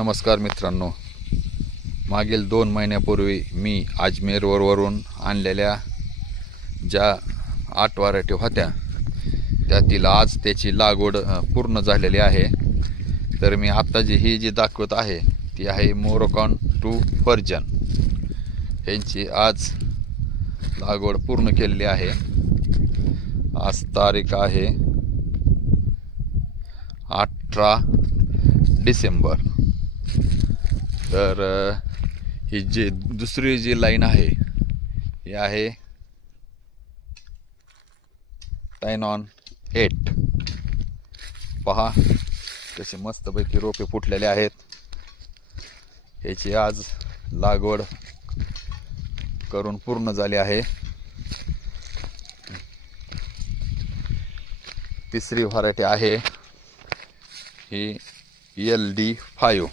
नमस्कार मित्रांनो, मागील 2 महिन्यापूर्वी मी अजमेरवरून आणलेल्या ज्या 8 व्हरायटी होत्या त्यातील आज त्याची लागवड पूर्ण झालेली आहे। तर मी आत्ता जी दाखवत आहे ती आहे मोरोकॉन 2 व्हर्जन। यांची आज लागवड पूर्ण केलेली आहे। आज तारीख आहे 18 डिसेंबर। तर ही जी दुसरी जी लाईन आहे ही आहे 10-on-8। पहा कसे मस्तपैकी रोपे फुटलेले आहेत। याची आज लागवड करून पूर्ण झाली आहे। तिसरी व्हरायटी आहे ही LD5।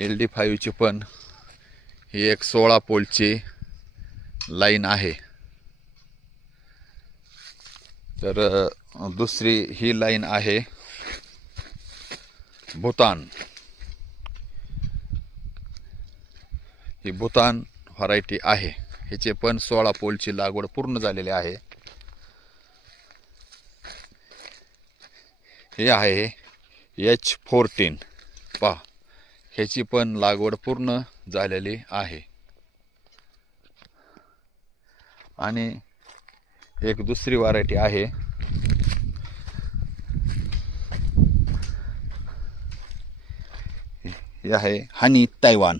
LD5 ची पण ही एक 16 पोलची लाईन आहे। तर दुसरी ही लाईन आहे भूतान। ही भूतान व्हरायटी आहे। ह्याचे पण 16 पोलची लागवड पूर्ण झालेली आहे। हे आहे H14। पहा ह्याची पण लागवड पूर्ण झालेली आहे। आणि एक दुसरी व्हरायटी आहे ही आहे हनी तैवान।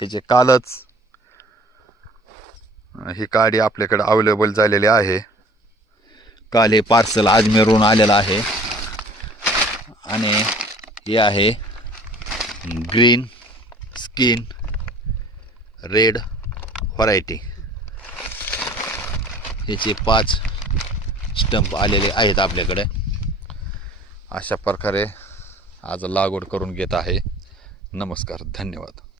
ह्याचे कालच ही काडी आपल्याकडे अवेलेबल झालेली आहे। काल हे पार्सल अजमेरहून आलेलं आहे। आणि हे आहे ग्रीन स्किन रेड व्हरायटी। ह्याचे 5 स्टंप आलेले आहेत आपल्याकडे। अशा प्रकारे आज लागवड करून घेत आहे। नमस्कार, धन्यवाद।